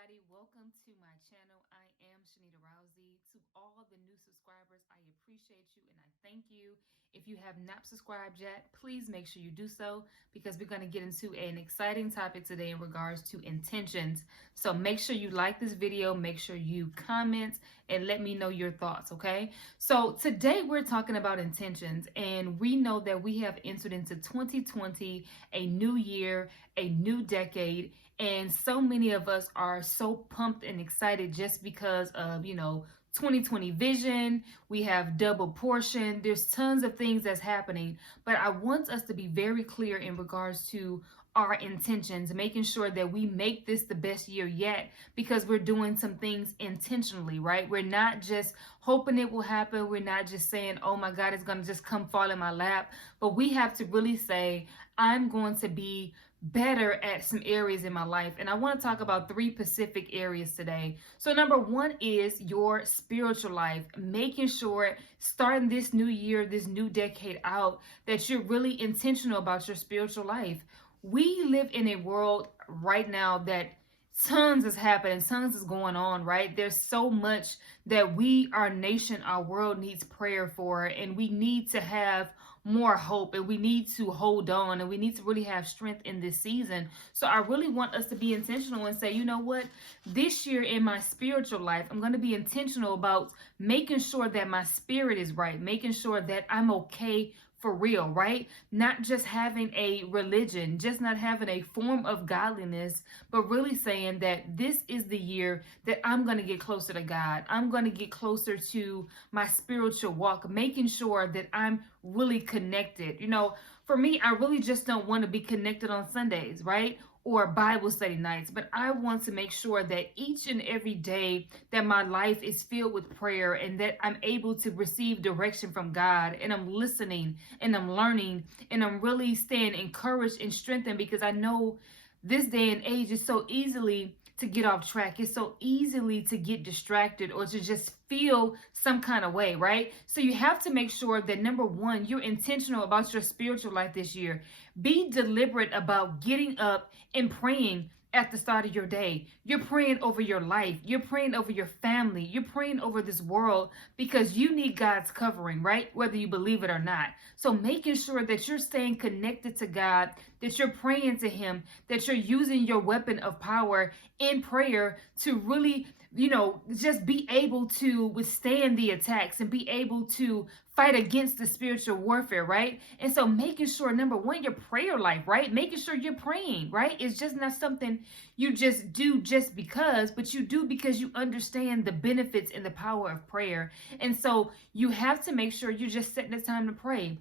everybody. Welcome to my channel. I am Shanita Rousey. To all the new subscribers, I appreciate you and I thank you. If you have not subscribed yet, please make sure you do so because we're going to get into an exciting topic today in regards to intentions. So make sure you like this video, make sure you comment and let me know your thoughts, okay? So today we're talking about intentions, and we know that we have entered into 2020, a new year, a new decade, and so many of us are so pumped and excited just because of, 2020 vision. We have double portion. There's tons of things that's happening, but I want us to be very clear in regards to our intentions, making sure that we make this the best year yet because we're doing some things intentionally, right? We're not just hoping it will happen. We're not just saying, oh my God, it's going to just come fall in my lap. But we have to really say, I'm going to be better at some areas in my life. And I want to talk about three specific areas today. So number one is your spiritual life, making sure starting this new year, this new decade out, that you're really intentional about your spiritual life. We live in a world right now that tons is happening, tons is going on, right? There's so much that our nation, our world needs prayer for, and we need to have more hope, and we need to hold on, and we need to really have strength in this season. So I really want us to be intentional and say, you know what, this year in my spiritual life, I'm going to be intentional about making sure that my spirit is right, making sure that I'm okay for real, right? Not just having a religion, just not having a form of godliness, but really saying that this is the year that I'm going to get closer to God. I'm going to get closer to my spiritual walk, making sure that I'm really connected. For me, I really just don't want to be connected on Sundays, right? Or Bible study nights, but I want to make sure that each and every day that my life is filled with prayer and that I'm able to receive direction from God, and I'm listening and I'm learning and I'm really staying encouraged and strengthened, because I know this day and age is so easily to get off track. It's so easily to get distracted or to just feel some kind of way, right? So you have to make sure that number one, you're intentional about your spiritual life this year. Be deliberate about getting up and praying at the start of your day. You're praying over your life. You're praying over your family. You're praying over this world because you need God's covering, right? Whether you believe it or not. So making sure that you're staying connected to God, that you're praying to Him, that you're using your weapon of power in prayer to really, just be able to withstand the attacks and be able to fight against the spiritual warfare, right? And so making sure, number one, your prayer life, right? Making sure you're praying, right? It's just not something you just do just because, but you do because you understand the benefits and the power of prayer. And so you have to make sure you're just setting the time to pray.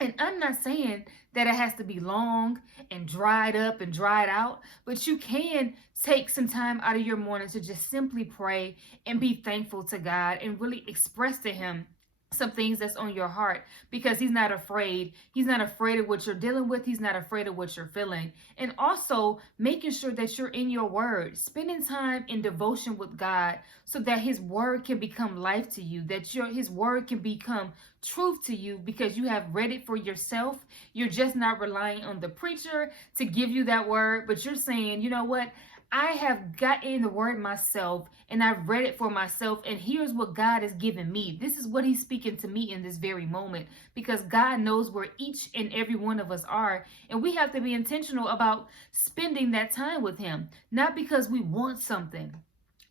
And I'm not saying that it has to be long and dried up and dried out, but you can take some time out of your morning to just simply pray and be thankful to God and really express to Him some things that's on your heart, because He's not afraid. He's not afraid of what you're dealing with. He's not afraid of what you're feeling. And also making sure that you're in your word, spending time in devotion with God so that His word can become life to you, that His word can become truth to you because you have read it for yourself. You're just not relying on the preacher to give you that word, but you're saying, you know what? I have gotten in the word myself and I've read it for myself, and here's what God has given me. This is what He's speaking to me in this very moment, because God knows where each and every one of us are, and we have to be intentional about spending that time with Him, not because we want something,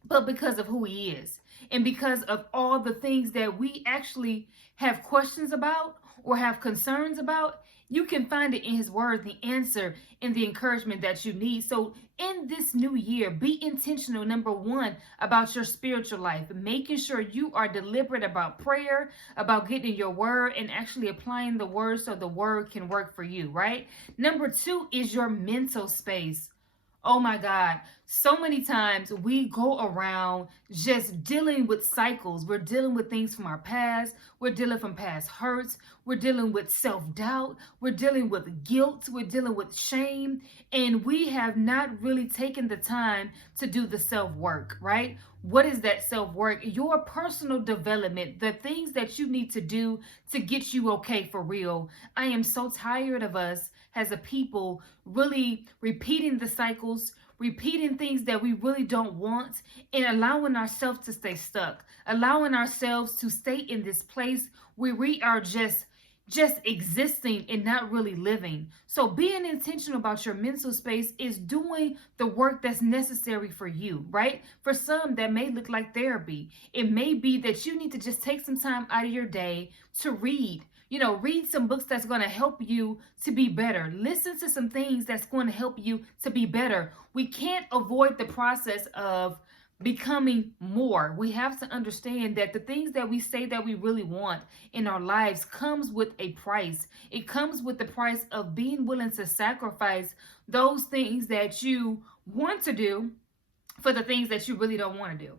but because of who He is and because of all the things that we actually have questions about or have concerns about. You can find it in His word, the answer and the encouragement that you need. So in this new year, be intentional, number one, about your spiritual life, making sure you are deliberate about prayer, about getting your word and actually applying the word so the word can work for you, right? Number two is your mental space. Oh my God. So many times we go around just dealing with cycles. We're dealing with things from our past. We're dealing from past hurts. We're dealing with self-doubt. We're dealing with guilt. We're dealing with shame. And we have not really taken the time to do the self-work, right? What is that self-work? Your personal development, the things that you need to do to get you okay for real. I am so tired of us as a people really repeating the cycles, repeating things that we really don't want, and allowing ourselves to stay stuck, allowing ourselves to stay in this place where we are just existing and not really living. So being intentional about your mental space is doing the work that's necessary for you, right? For some, that may look like therapy. It may be that you need to just take some time out of your day to read. Read some books that's going to help you to be better. Listen to some things that's going to help you to be better. We can't avoid the process of becoming more. We have to understand that the things that we say that we really want in our lives comes with a price. It comes with the price of being willing to sacrifice those things that you want to do for the things that you really don't want to do,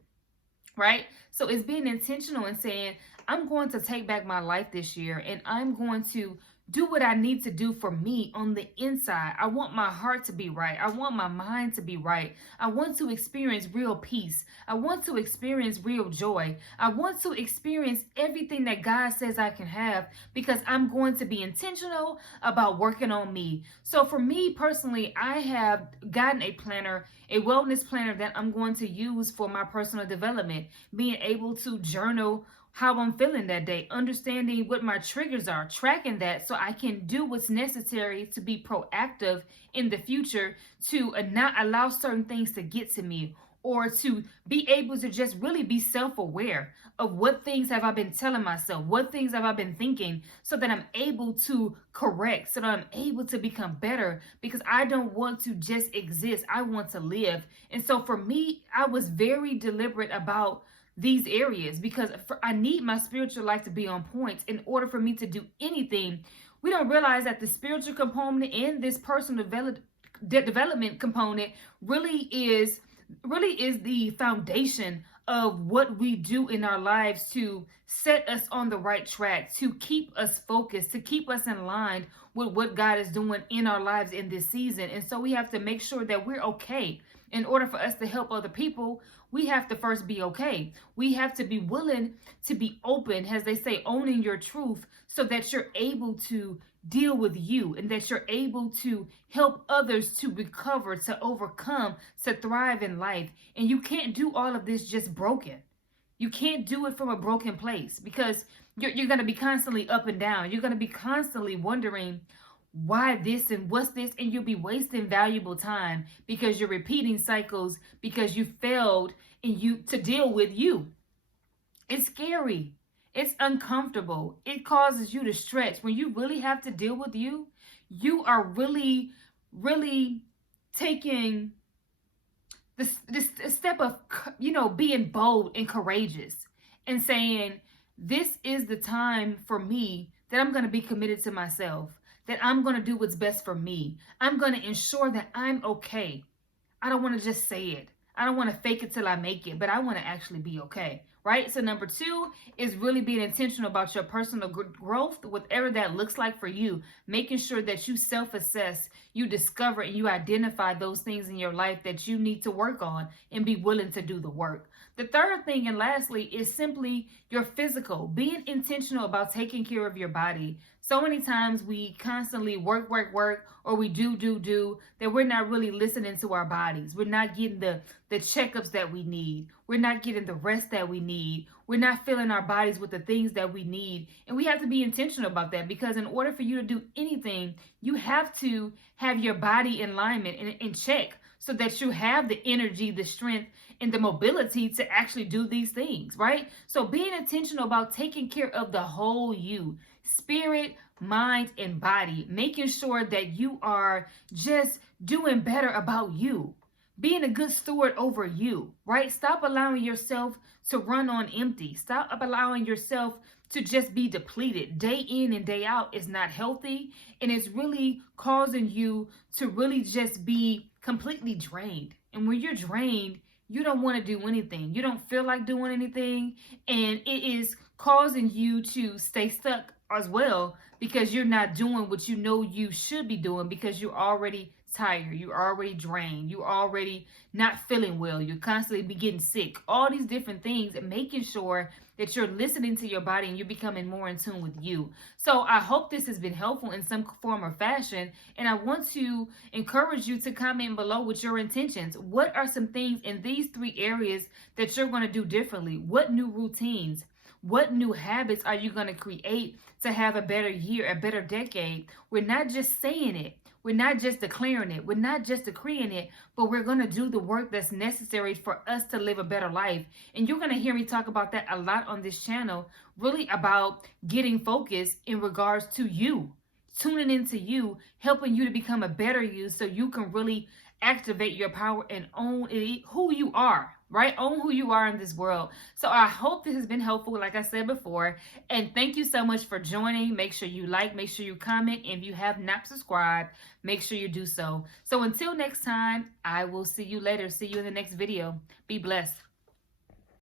right? So it's being intentional and saying, I'm going to take back my life this year, and I'm going to do what I need to do for me on the inside. I want my heart to be right. I want my mind to be right. I want to experience real peace. I want to experience real joy. I want to experience everything that God says I can have, because I'm going to be intentional about working on me. So for me personally, I have gotten a planner, a wellness planner that I'm going to use for my personal development, being able to journal how I'm feeling that day, understanding what my triggers are, tracking that so I can do what's necessary to be proactive in the future, to not allow certain things to get to me, or to be able to just really be self-aware of what things have I been telling myself, what things have I been thinking, so that I'm able to correct, so that I'm able to become better, because I don't want to just exist. I want to live. And so for me, I was very deliberate about these areas, because I need my spiritual life to be on point in order for me to do anything. We don't realize that the spiritual component and this personal development component really is the foundation of what we do in our lives to set us on the right track, to keep us focused, to keep us in line with what God is doing in our lives in this season. And so we have to make sure that we're okay. In order for us to help other people, we have to first be okay. We have to be willing to be open, as they say, owning your truth, so that you're able to deal with you, and that you're able to help others to recover, to overcome, to thrive in life. And you can't do all of this just broken. You can't do it from a broken place, because you're going to be constantly up and down. You're going to be constantly wondering, why this and what's this, and you'll be wasting valuable time because you're repeating cycles, because you failed to deal with you. It's scary. It's uncomfortable. It causes you to stretch. When you really have to deal with you, you are really, really taking this step of, being bold and courageous and saying, this is the time for me that I'm going to be committed to myself, that I'm going to do what's best for me. I'm going to ensure that I'm okay. I don't want to just say it. I don't want to fake it till I make it, but I want to actually be okay, right? So number 2 is really being intentional about your personal growth, whatever that looks like for you, making sure that you self-assess, you discover and you identify those things in your life that you need to work on, and be willing to do the work. The third thing, and lastly, is simply your physical, being intentional about taking care of your body. So many times we constantly work, or we do, that we're not really listening to our bodies. We're not getting the checkups that we need. We're not getting the rest that we need. We're not filling our bodies with the things that we need. And we have to be intentional about that, because in order for you to do anything, you have to have your body in alignment and in check, so that you have the energy, the strength, and the mobility to actually do these things, right? So being intentional about taking care of the whole you, spirit, mind, and body, making sure that you are just doing better about you, being a good steward over you, right? Stop allowing yourself to run on empty. Stop allowing yourself to just be depleted. Day in and day out is not healthy, and it's really causing you to really just be completely drained. And when you're drained, you don't want to do anything. You don't feel like doing anything, and it is causing you to stay stuck as well, because you're not doing what you know you should be doing, because you're already tired, you're already drained, you're already not feeling well, you're constantly be getting sick, all these different things, and making sure that you're listening to your body and you're becoming more in tune with you. So I hope this has been helpful in some form or fashion, and I want to encourage you to comment below with your intentions. What are some things in these 3 areas that you're going to do differently? What new routines, what new habits are you going to create to have a better year, a better decade? We're not just saying it. We're not just declaring it. We're not just decreeing it, but we're going to do the work that's necessary for us to live a better life. And you're going to hear me talk about that a lot on this channel, really about getting focused in regards to you, tuning into you, helping you to become a better you so you can really activate your power and own who you are, right? Own who you are in this world. So I hope this has been helpful, like I said before. And thank you so much for joining. Make sure you like, make sure you comment. If you have not subscribed, make sure you do so. So until next time, I will see you later. See you in the next video. Be blessed.